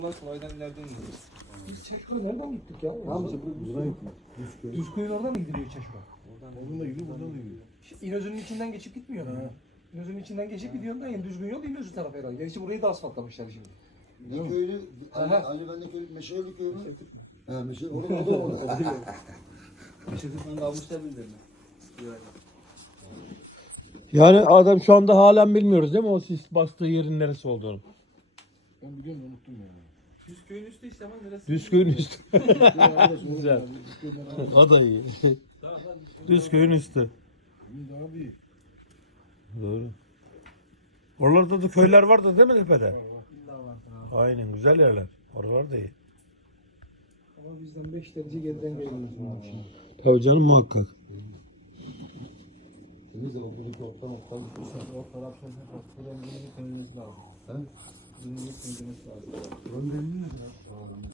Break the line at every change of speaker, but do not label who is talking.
Kolaydan ileriden gidiyoruz.
Biz Çeşko'ya nereden gittik ya?
Tamam işte buradan gittik.
Düzköy'ün oradan mı gidiliyor Çeşko?
Oradan da gidiyor, buradan da gidiyor.
İnözü'nün içinden geçip gitmiyor ha. İnözü'nün içinden geçip gidiyorsun da en düzgün yol İnözü tarafı herhalde. Gerçi burayı da asfaltlamışlar şimdi.
Ne köyünü? Ali ben de köyü, Meşeli köyü mü? He Meşeli, o da orada.
Meşedet'ten de almışlar birilerini.
Yani adam şu anda halen bilmiyoruz değil mi o sis bastığı yerin neresi olduğunu.
Ben biliyorum, unuttum ya.
Düzköy'ün üstü işte ama neresi?
Düzköy'ün üstü.
Güzel.
O da iyi. Düzköy'ün üstü.
Daha büyük.
Doğru. Oralarda da köyler vardı değil mi tepede?
İlla var abi.
Aynen güzel yerler. Oralar da iyi.
Ama bizden 5 derece geriden geliyoruz bunlar şimdi.
Tabii canım muhakkak.
Biz de buradaki oktan.
O taraf sözü bak. Buranın önünü temizlemesi lazım.
He?
Önünü temizlemesi lazım.
Önde